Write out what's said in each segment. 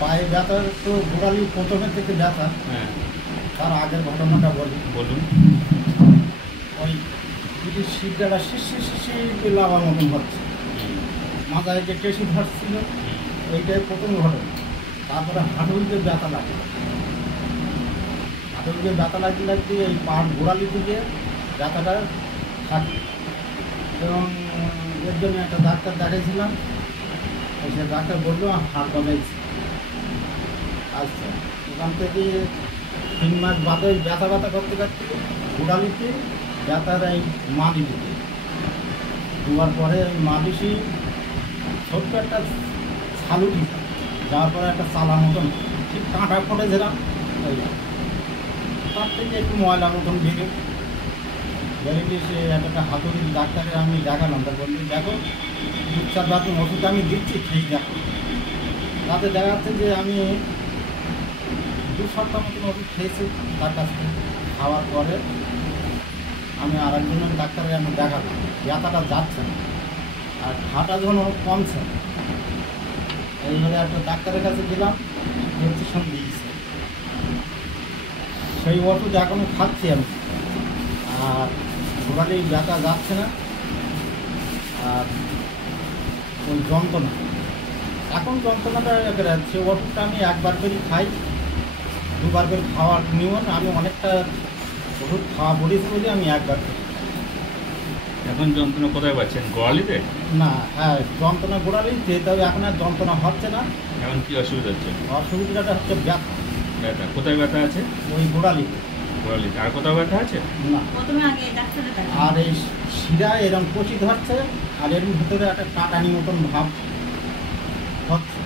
পায়ে ব্যথা তো গোড়ালি প্রথমের থেকে ব্যথা। হ্যাঁ, তার আগের ঘটনাটা বলুন। ওই যদি শিরদাটা শিরশির লাভার মতন হচ্ছে, মাথায় যে টেসি ধরছিল ওইটাই প্রথম ঘটনা। তারপরে হাঁটুতে ব্যথা লাগে, হাঁটুতে ব্যথা লাগতে লাগতে এই পাহাড় গোড়ালি থেকে ব্যথাটা থাকে। এবং এর জন্য একটা ডাক্তার দেখাইছিলাম, সে ডাক্তার বললো হাড় বাজাইছে। আচ্ছা, ওখান থেকে 3 মাস বাদে ব্যথা করতে করতে গোড়ালিতে ব্যথার এই মালিশে দেওয়ার পরে ওই মালিশি ছোট্ট একটা ছালুটি যাওয়ার পরে একটা চালার মতন ঠিক কাঁটা ফটে যেরাম ওই তার থেকে একটু ময়লা মতন বেরিয়ে সে একটা হাতুড়ি ডাক্তারে আমি দেখালাম। তা বললি দেখো 2-4 রাতের ওষুধ আমি দিচ্ছি, ঠিক দেখো। তাতে দেখা যাচ্ছে যে আমি 2 সপ্তাহ মতন ওষুধ খেয়েছি তার কাছ থেকে। খাওয়ার পরে আমি আরেকজনের ডাক্তারে আমি দেখালাম, ব্যথাটা যাচ্ছে না আর হাঁটা যখন কমছে। এইভাবে একটা ডাক্তারের কাছে গেলাম, ইঞ্জেকশন দিয়েছে, সেই ওষুধ এখনও খাচ্ছি আমি। আর গোড়ালি ব্যথা যাচ্ছে না আর ওই যন্ত্রণা, এখন যন্ত্রণাটা সে ওষুধটা আমি 1বার করে খাই, 2বার করে খাওয়ার নিয়ম। আমি অনেকটা ওষুধ খাওয়া পড়েছি বলে আমি 1বার করি। এখন যন্ত্রণা কোথায় পাচ্ছেন? গোড়ালিতে? না, হ্যাঁ যন্ত্রণা গোড়ালিতে, তবে এখন আর যন্ত্রণা হচ্ছে না। এখন কি অসুবিধা হচ্ছে? অসুবিধাটা হচ্ছে ব্যথা। ব্যথা কোথায় ব্যথা আছে? ওই গোড়ালিতে। গোড়ালিতে। আর কোথাও ব্যথা আছে না। আর এই শিরা এরকম কচি ধরছে আর এর ভিতরে একটা কাটানি মতন ভাব হচ্ছে।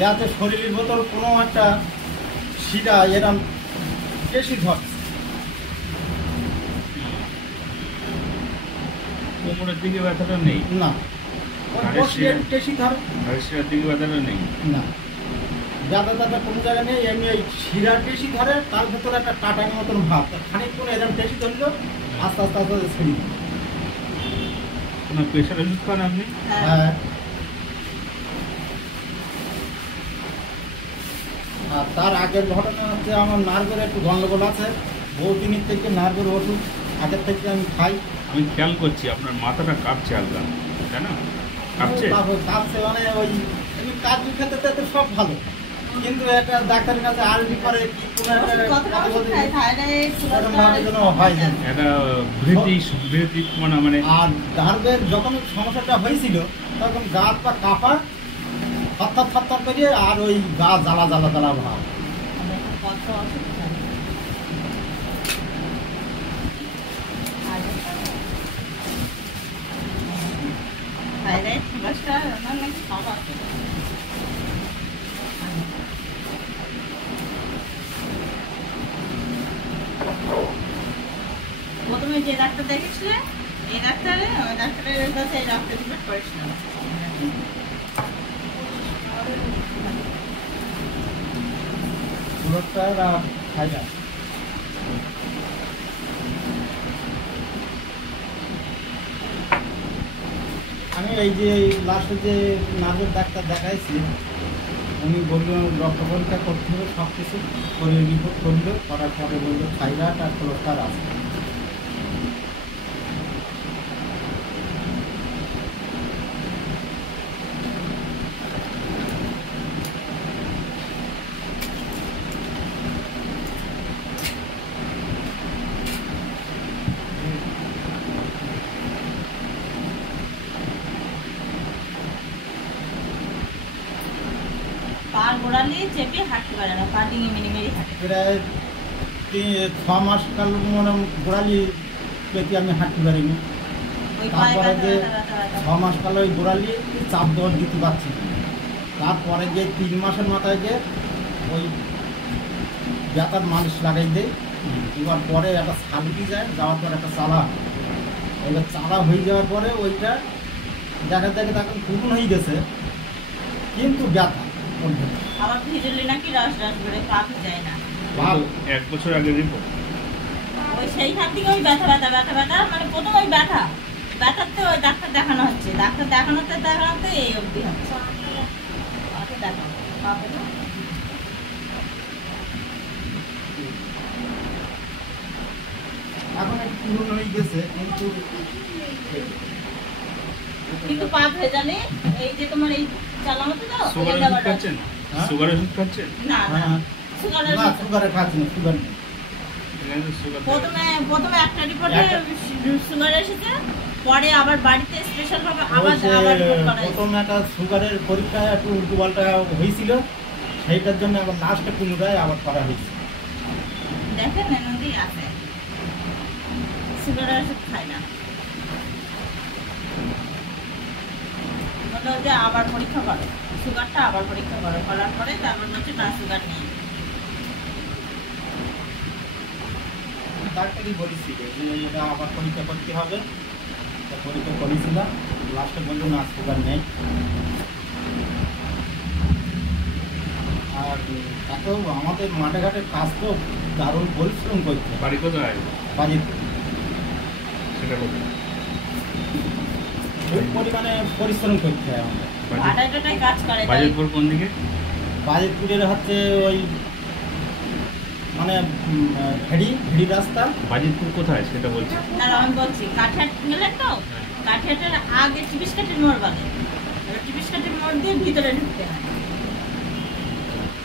যাতে শরীরের ভেতর কোনো একটা শিরা এরকম বেশি ধরছে। কোমরের দিকে ব্যথাটা নেই? না, টেসি ধরে। ঘাড়ের শিরার দিকে ব্যথাটা নেই? না, ব্যথা কোনো জায়গায় নেই, এমনি এই শিরা টেসি ধরে, তার ভেতরে একটা কাটানি মতন ভাব। খানিকক্ষণ এরকম টেসি ধরলো, আস্তে আস্তে আস্তে ছেড়ে। কোনো প্রেশার ওষুধ খান আপনি? হ্যাঁ। আর তার আগের ঘটনা হচ্ছে আমার নার্ভের একটু গন্ডগোল আছে, বহুদিনের থেকে নার্ভের ওষুধ আগের থেকে আমি খাই। আমি খেয়াল করছি আপনার মাথাটা কাঁপছে হালকা, তাই না? কাঁপছে? কাঁপছে মানে ওই এমনি কাজ খেতে খেতে সব ভালো, কিন্তু একটা ডাক্তারের কাছে আরবি করে কি কোনো একটা বৃহৃতিক মানে। আর নার্ভের যখন সমস্যাটা হয়েছিল তখন গা পা কাঁপা, থরথর করে, আর ওই গা জ্বালা ভাব। প্রথমে যে ডাক্তার দেখেছিলে এই ডাক্তারের কাছে এই ডাক্তার রিপোর্ট করেছিলাম। আমি এই যে লাস্টে যে নার্ভের ডাক্তার দেখাইছি, উনি বললো রক্ত পরীক্ষা করতে হবে, সব কিছু শরীর রিপোর্ট করলো, করার পরে বললো থাইরয়েড আর কোলেস্টেরল আছে। চেপে হাঁটতে পারে না, পা ডিঙে মেরে হাঁটে। প্রায় 6 মাস কাল মানে গোড়ালি পেতে আমি হাঁটতে পারিনি। তারপরে যে 6 মাস কাল ওই গোড়ালি চাপ দেওয়ার দিতে পারছি। তারপরে যে 3 মাসের মাথায় যে ওই ব্যথার মালিশ লাগাই দেয়, এবার পরে একটা ছালুটি যায়, যাওয়ার পর একটা চালা, এবার চালা হয়ে যাওয়ার পরে ওইটা দেখা তখন কুকুন হয়ে গেছে, কিন্তু ব্যথা আমার ভিজলি নাকি রস করে পা যায় না। 1 বছর আগে ওই সেই খান থেকে ওই ব্যথা মানে প্রথম ওই ব্যথাতে ওই ডাক্তার দেখানো হচ্ছে, ডাক্তার দেখানোতে এই অবধি হচ্ছে। পাতে দেখানো, পাতে না। এখন একটু পুরনো হয়ে গেছে কিন্তু কিন্তু পা ভেজালে এই যে তোমার এই চালামতে দাও সুগার ওষুধ খাচ্ছেন? হ্যাঁ? সুগার ওষুধ খাচ্ছেন? না না হ্যাঁ। সুগারের না সুগারে খাচ্ছি না, সুগার নেই। এখানে তো সুগার প্রথমে একটা রিপোর্টে সুগার এসেছে, পরে আবার বাড়িতে স্পেশাল ভাবে আবার ওই যে আবার রিপোর্ট করা হয়েছে। প্রথম একটা সুগারের পরীক্ষা একটু উল্টো পাল্টা হয়েছিল, সেইটার জন্য আবার লাস্টে পুনরায় আবার করা হয়েছে। দেখেন নদী আছে, সুগারের ওষুধ খায় না, বললো যে আবার পরীক্ষা করো, সুগারটা আবার পরীক্ষা করো, করার পরে তারপর বলছে না সুগার নেই। ডাক্তারই বলেছিল যে এটা আবার পরীক্ষা করতে হবে, তা পরীক্ষা করেছিলাম, লাস্টে বললো না সুগার নেই। আর এত আমাদের মাঠে ঘাটে কাজ তো দারুণ পরিশ্রম করতে হয়। বাড়ি কোথায়? বাজেট সেটা কোথায়? খুব পরিমাণে পরিশ্রম করতে হয় আমাদের। ভাটাটাই কাজ করে তাই। বাজিতপুর কোন দিকে? বাজেটপুরের হচ্ছে ওই মানে ভেড়ি রাস্তা। বাজিতপুর কোথায় সেটা বলছি। দাঁড়াও আমি বলছি, কাঠিয়াট গেলেন তো, কাঠিয়াটের আগে টিপিসকাঠির মোড় বলে, এবার টিপিসকাঠির মোড় দিয়ে ভিতরে ঢুকতে হয়,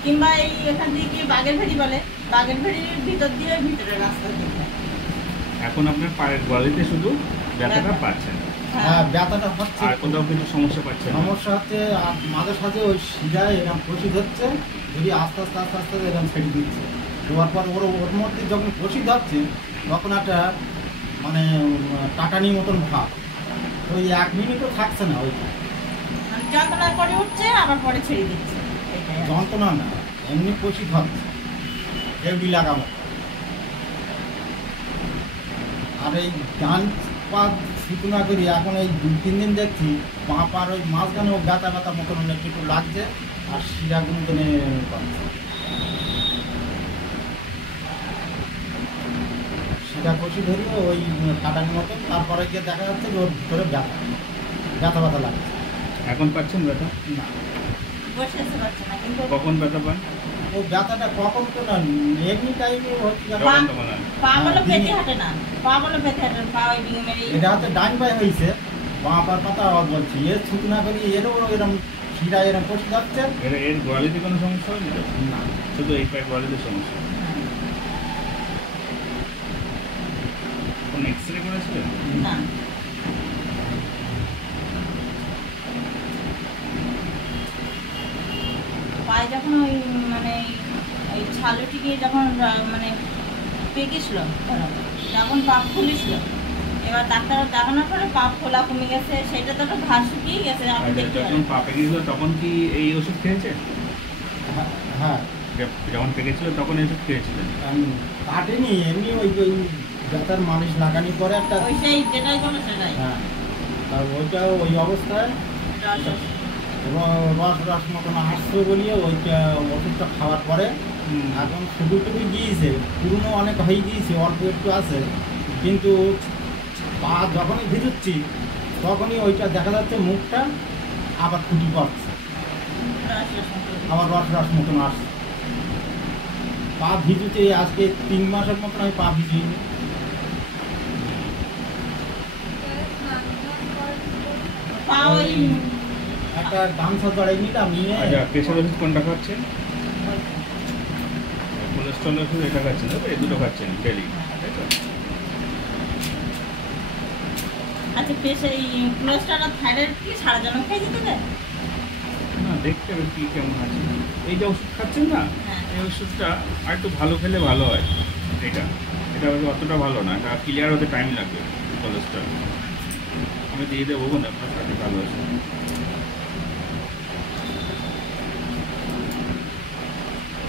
কিংবা এই এখান দিয়ে গিয়ে বাগের ভেড়ি বলে, বাগের ভেড়ির ভিতর দিয়ে ভিতরে রাস্তা দিতে হয়। এখন আপনার পায়ের গোয়ালিতে শুধু ব্যথাটা ব্যথা। পাচ্ছেন, হ্যাঁ ব্যথাটা হচ্ছে। আর কোথাও কিছু সমস্যা পাচ্ছেন না? সমস্যা হচ্ছে মাঝে সাঝে ওই শিরায় এরকম কষি ধরছে, যদি আস্তে আস্তে আস্তে আস্তে এরকম ছেড়ে দিচ্ছে, দেওয়ার পর ওর মধ্যে যখন কষি ধরছে তখন একটা মানে টাটানির মতন ভাব, ওই 1 মিনিটও থাকছে না, ওই মানে যন্ত্রণার পরে উঠছে আবার পরে ছেড়ে দিচ্ছে, এটাই আর কি। যন্ত্রণা না, এমনি কষি ধরছে এগুলি লাগানো। আর এই ডান পা শুকু না করি এখন এই 2-3 দিন দেখছি পা পার ওই মাঝখানে ও ব্যথা ব্যথা মতন একটু একটু লাগছে, আর শিরাগুলো কেনে পাচ্ছে, শিরা কষি ধরি ওই কাটার মতন, তারপরে গিয়ে দেখা যাচ্ছে যে ওর ভিতরে ব্যথা ব্যথা লাগছে। এখন পাচ্ছেন ব্যথা? না বসে আসতে পারছে না, কিন্তু কখন ব্যথা পান? ও ব্যথাটা কখন তো না, এমনি টাইমে হচ্ছে ব্যথা। যখন তখন আর। পা বলো হ্যাঁ, পেতে হাঁটে না, পা বলো পেতে হাঁটে না, পা ওই ডিঙে মেরে এটা হচ্ছে ডান পায়ে হয়েছে, বাঁ পার পাতা আবার বলছি এর ছুট না করি এরও এরকম শিরা এরকম কষি যাচ্ছে। এর গোয়ালিতে কোনো সমস্যা হয়নি তো? না শুধু এই পায়ের গোয়ালিতে সমস্যা। কোন এক্সরে করেছিলেন? না। পায়ে যখন ওই মানে ওই ছালুটি গিয়ে যখন মানে পেকেছিল, তখন পা ফুলেছিল, এবার ডাক্তার দেখানোর পরে পা ফোলা কমে গেছে, সেটা তো একটা ঘাস শুকিয়ে গেছে, আমি দেখতে যখন পা পেকেছিল তখন কি এই ওষুধ খেয়েছে? হ্যাঁ যখন পেকেছিল তখন এই ওষুধ খেয়েছিলেন? কাটেনি, এমনি ওই ওই ব্যথার মালিশ লাগানি পরে একটা। ওই সেই যেটাই বলো সেটাই। হ্যাঁ আর ওইটা ওই অবস্থায় রস রস মতন আসছে বলিয়ে ওইটা ওষুধটা খাওয়ার পরে এখন শুধু টুকু গিয়েছে, পুরনো অনেক হয়ে গিয়েছে, অল্প একটু আছে, কিন্তু পা যখনই ভিজুচ্ছি তখনই ওইটা দেখা যাচ্ছে মুখটা আবার ফুটি পড়ছে, আবার রস রস মতন আসছে। পা ভিজুতে আজকে 3 মাসের মতন আমি পা ভিজিনি। পা ওই একটা গামছা জড়াই নিলাম, নিয়ে আচ্ছা, প্রেশার ওষুধ কোনটা খাচ্ছেন? কোলেস্ট্রল ওষুধ এটা খাচ্ছেন, তাই তো? এই দুটো খাচ্ছেন ডেলি, তাই তো? আচ্ছা বেশ, এই কোলেস্ট্রল আর থাইরয়েড কি সারা জন্ম খেয়ে যেতে দেয়? না, দেখতে হবে কি কেমন আছে। এই যে ওষুধ খাচ্ছেন না, হ্যাঁ। এই ওষুধটা আর একটু ভালো খেলে ভালো হয়। এটা এটা হয়তো অতটা ভালো না, এটা ক্লিয়ার হতে টাইম লাগবে কোলেস্ট্রল। আমি দিয়ে দেবো না, আপনার সাথে ভালো আছে।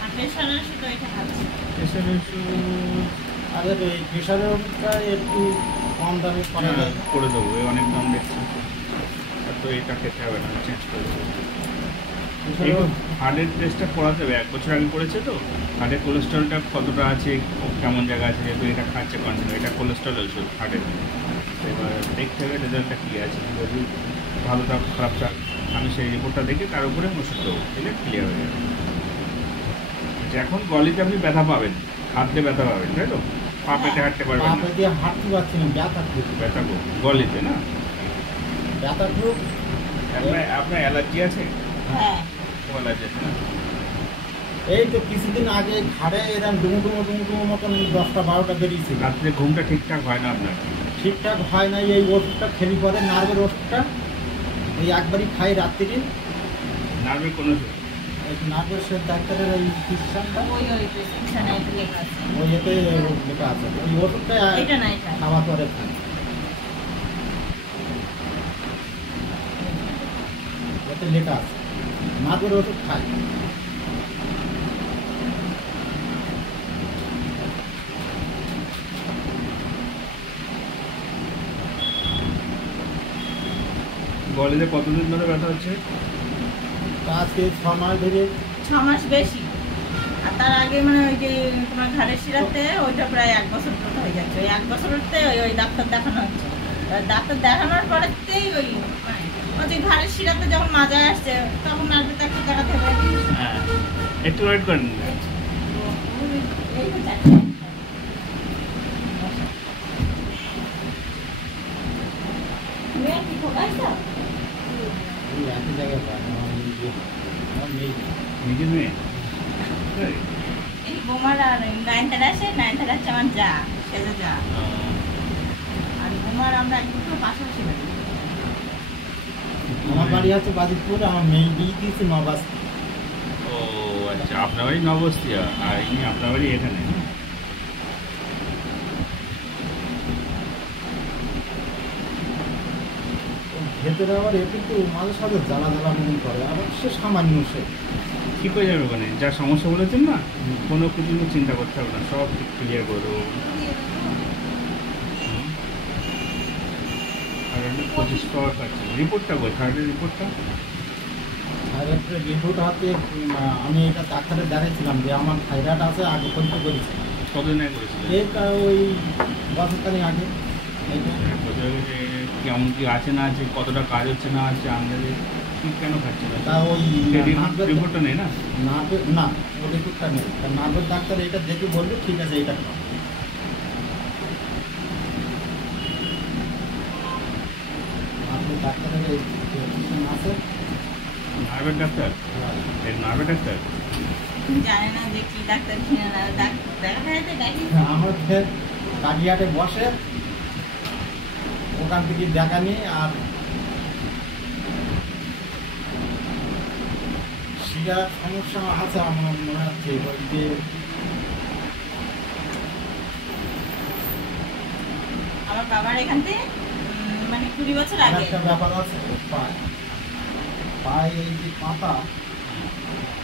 আর প্রেশারের সাথে এটা খাচ্ছি। প্রেশার ওষুধ আর এই প্রেশারের ওষুধটা একটু কম দামে করা যায়। করে দেবো, এই অনেক দাম দেখছি। আর তো এটা খেতে হবে না, চেঞ্জ করে দেবো। প্রেশারের হার্টের টেস্টটা করাতে হবে, 1 বছর আগে করেছে তো। হার্টের কোলেস্ট্রলটা কতটা আছে, কেমন জায়গা আছে, যেহেতু এটা খাচ্ছে কন্টিনিউ, এটা কোলেস্ট্রল ওষুধ হার্টের। তো এবার দেখতে হবে রেজাল্টটা কী আছে, যদি ভালো থাক খারাপ থাক আমি সেই রিপোর্টটা দেখে তার উপরে ওষুধ দেবো, দিলে ক্লিয়ার হয়ে যাবে। আচ্ছা, এখন গলিতে আপনি ব্যথা পাবেন, হাতে ব্যথা পাবেন, তাই তো? পা পেটে হাঁটতে পারবেন পা না, পেতে হাঁটতে পারছি না, ব্যথা খুব। ব্যথা খুব গলিতে না? ব্যথা খুব। আপনার অ্যালার্জি আছে? হ্যাঁ অ্যালার্জি আছে না? এই তো কিছুদিন আগে ঘাড়ে এরকম ডুমো মতন 10টা-12টা বেরিয়েছিল। রাত্রে ঘুমটা ঠিকঠাক হয় না আপনার? ঠিকঠাক হয় না, এই ওষুধটা খেলি পরে, নার্ভের ওষুধটা ওই একবারই খাই রাত্রি। নার্ভের কোনো নার্ভের সে ডাক্তারের ওই প্রেসক্রিপশনটা ওই প্রেসক্রিপশনে লেখা আছে। ওই এতে লেখা আছে, ওই ওষুধটা এটা না, এটা খাওয়া পরে খাই, এতে লেখা আছে নার্ভের ওষুধ খাই। গলিতে কতদিন ধরে ব্যথা হচ্ছে? আজকে 6 মাস ধরে। 6 মাস বেশি। আর তার আগে মানে ওই যে তোমার ঘাড়ের শিরাতে ওইটা প্রায় 1 বছর মতো হয়ে যাচ্ছে। ওই 1 বছরতে ওই ডাক্তার দেখানো হচ্ছে। এবার ডাক্তার দেখানোর পরেতেই ওই মানে ওই যে ঘাড়ের শিরাতে যখন মাজায় আসছে তখন নার্ভে তো একটু দেখাতে হবে। হ্যাঁ, একটু ওয়েট করেন। এই তো চারটে। তুমি আর কি ঠকাইছো? এই একই জায়গায় পাই না, আমার মেয়ে। নিজের মেয়ে? তাই? এই বোমার আর নাইনটার আসে, নাইনটার আসছে আমার যা, সেজে যা। আর বোমার আমরা একদম পাশাপাশি বাড়ি। আমার বাড়ি আছে বাজিতপুর, আমার মেয়ে বিয়ে দিয়েছে নবাস। ও আচ্ছা, আপনার বাড়ি নবস্তিয়া আর ইনি আপনার বাড়ি এখানে? ভেতরে আবার এ কিন্তু মাঝে সাথে জ্বালা মতন করে, আবার সে সামান্য সে ঠিক হয়ে যাবে ওখানে, যা সমস্যা বলেছেন না, কোনো কিছু নিয়ে চিন্তা করতে হবে না, সব ক্লিয়ার করে দেবো। আর 25 টাকা খাচ্ছেন। রিপোর্টটা বল, থার্ডের রিপোর্টটা? আর একটা রিপোর্ট হাতে আমি এটা ডাক্তারে দেখাইছিলাম যে আমার থাইরয়েড আছে, আগে পরীক্ষা করেছি। কতদিন আগে করেছিলেন? এটা ওই বছরখানেক আগে। এইটা বছর আগে যে কেমন কি আছে না আছে, কতটা কাজ হচ্ছে না আছে, আমাদের কি কেন খাচ্ছে না? তা ওই রিপোর্টটা নেই না? নার্ভের না, ওই রিপোর্টটা নেই। তা নার্ভের ডাক্তার এটা দেখে বললো ঠিক আছে এটা খাও। নার্ভের ডাক্তারের এই প্রেসক্রিপশন আছে। নার্ভের ডাক্তার? এই নার্ভের ডাক্তার? জানে না যে কি ডাক্তার কিনে না দেখা যায় ডাকি। আমার কাটিয়াটে বসে, ওখান থেকে দেখা নিয়ে আর শিরার সমস্যা আছে আমার মনে হচ্ছে। ওই যে আমার বাবার এখান থেকে মানে 20 বছর আগে একটা ব্যাপার আছে, পায়ে এই যে পাতা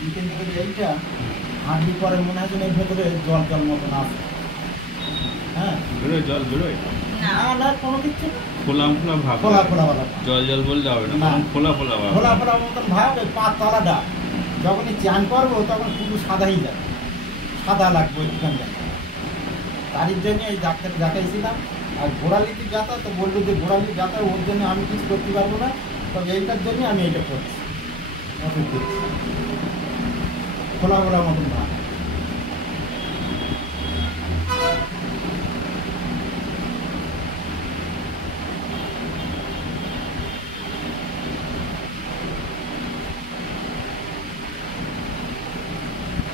এখান থেকে এইটা হাঁটলি পরে মনে হয় যেন এর ভেতরে জল মতন আছে। হ্যাঁ, বেরোয় জল বেরোয়? না না কোনো কিছু না। খোলা ভাব? খোলা জল বলতে হবে না, না। খোলা ভাব। খোলা মতন ভাব। ওই পা তলাটা যখনই চান করবো তখন শুধু সাদাই যাবে, সাদা লাগবে ওইখানে। তার জন্য এই ডাক্তার দেখাইছিলাম। আর গোড়ালিতে ব্যথা, তো বললো যে গোড়ালি ব্যথা, ওর জন্য আমি কিছু করতে পারবো না, তবে এইটার জন্য আমি এটা করছি, ওষুধ দিচ্ছি। খোলা মতন ভাব।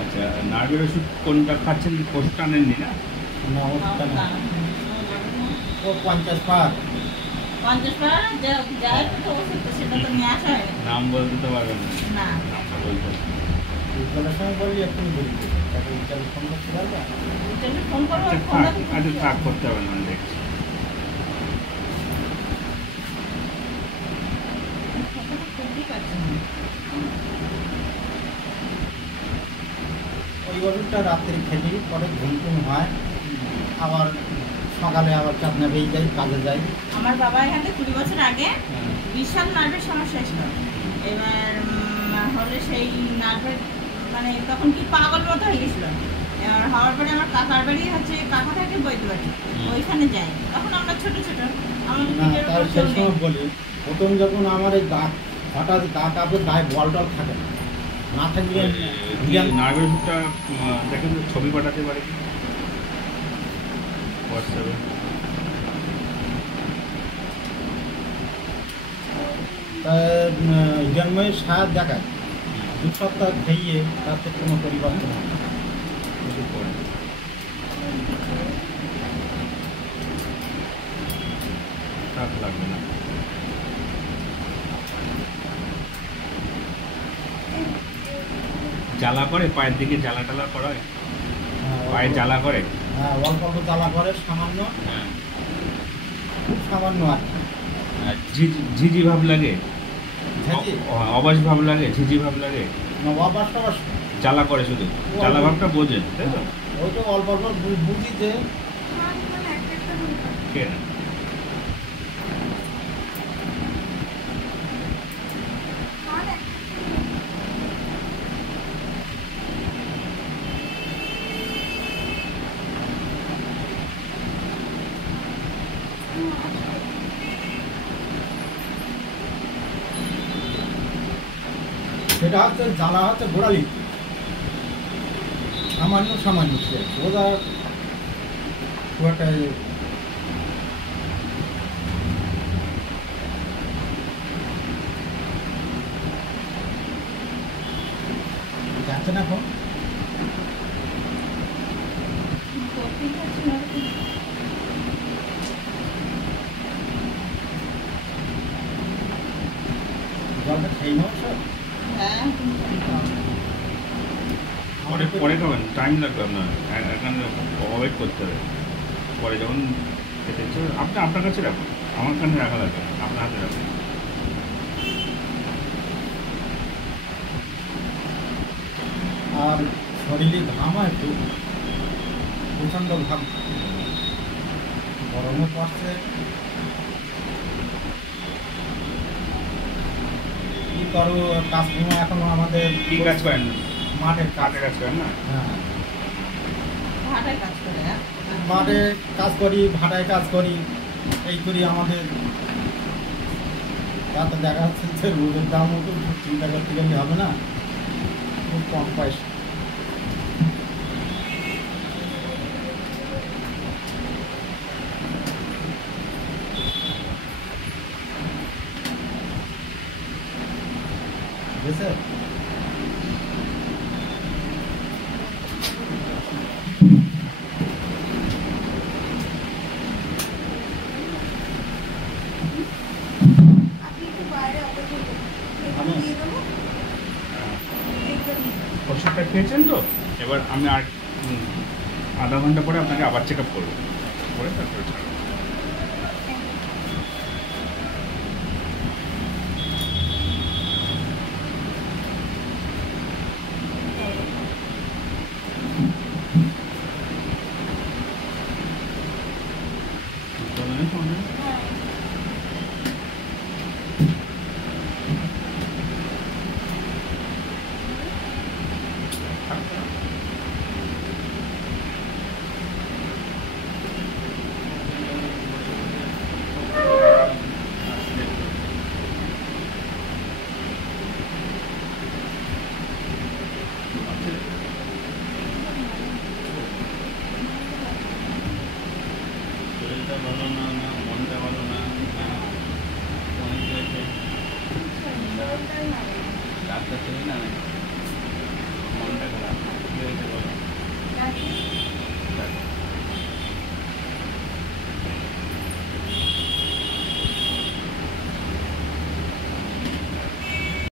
আচ্ছা, নার্ভের ওষুধ কোনটা খাচ্ছেন? ওষুধটা আনেননি না? না, ওষুধটা না। ও 50 পার। 50 টাকা যাই তো ওষুধ তো সেটা তো নিয়ে আসা হয় নাম বলতে তো পারবেন না? না। নামটা বলতে হবে। উজ্জ্বলের সঙ্গে বলি এক্ষুনি বলি, তাকে উজ্জ্বল ফোন করতে পারবে? ফোন করবো, আচ্ছা ফোন থাক, আচ্ছা থাক, করতে হবে না, আমি দেখছি। খুলতেই পারছি না। ওই ওষুধটা রাত্রে খেলি, পরে ঘুম হয়, আবার সকালে আবার চাপনা পেয়ে যাই, কাজে যাই। আমার বাবা এখান থেকে 20 বছর আগে বিশাল নার্ভের সমস্যা ছিল। এবার হলে সেই নার্ভের মানে তখন কি পাগল মতো হয়ে গেছিল। এবার হওয়ার পরে আমার কাকার বাড়ি হচ্ছে, কাকা থাকে বৈদ্যবাড়ি, ওইখানে যাই। তখন আমরা ছোট ছোট, আমাদের না পিঠের তার উপর সেই চলে। সময় বলি, প্রথম যখন আমার এই গা হঠাৎ গা কাপড় গায়ে বল টল থাকে না, না থাকলে নার্ভের ওষুধটা দেখেন তো, ছবি পাঠাতে পারে কি হোয়াটসঅ্যাপে? জন্মের সার দেখায় 2 সপ্তাহ খেয়ে তাতে কোনো পরিবর্তন হয় না। ওষুধ পরে তাপ লাগবে না। জ্বালা করে পায়ের দিকে, জ্বালা টালা করা হয়? পায়ে জ্বালা করে? হ্যাঁ, অল্প অল্প জ্বালা করে, সামান্য, হ্যাঁ। খুব সামান্য আর কি। আর ঝিঝি ভাব লাগে? ঝাঁঝি? অবাস ভাব লাগে, ঝিঝি ভাব লাগে? না, অবাস টবাস না। জ্বালা করে শুধু, জ্বালা ভাবটা বোঝেন তাই তো? ওইটা অল্প অল্প বুঝি যে কে না? সেটা হচ্ছে জ্বালা হচ্ছে গোড়ালি, সামান্য সামান্য, সে ওটা খুব একটা যাচ্ছে না এখন। ঠিক আছে না? জলটা খেয়ে নেওয়া সব হ্যাঁ, পরে পরে খাবেন, টাইম লাগবে আপনার, এখানে অ্যাভয়েড করতে হবে। পরে যখন খেতে ইচ্ছে হবে, আপনি আপনার কাছে রাখুন, আমার কাছে রাখা লাগবে না, আপনার হাতে রাখুন। আর শরীরে ঘামা একটু প্রচণ্ড ঘাম, গরমও পড়ছে। কি করো, কাজকর্ম এখনো আমাদের কি কাজ করেন? মাঠের কাজ। কাঠে কাজ করেন না? হ্যাঁ, ভাটায় কাজ করে। হ্যাঁ? মাঠে কাজ করি, ভাটায় কাজ করি, এই করি আমাদের। তাতে দেখা যাচ্ছে যে রোদের দামও তো চিন্তা করতে গেলে হবে না, খুব কম পয়সা। বুঝেছে? আমি ওষুধটা খেয়েছেন তো? এবার আমি আর আধা ঘন্টা পরে আপনাকে আবার চেক আপ করবো, করে তারপরে ছাড়বো।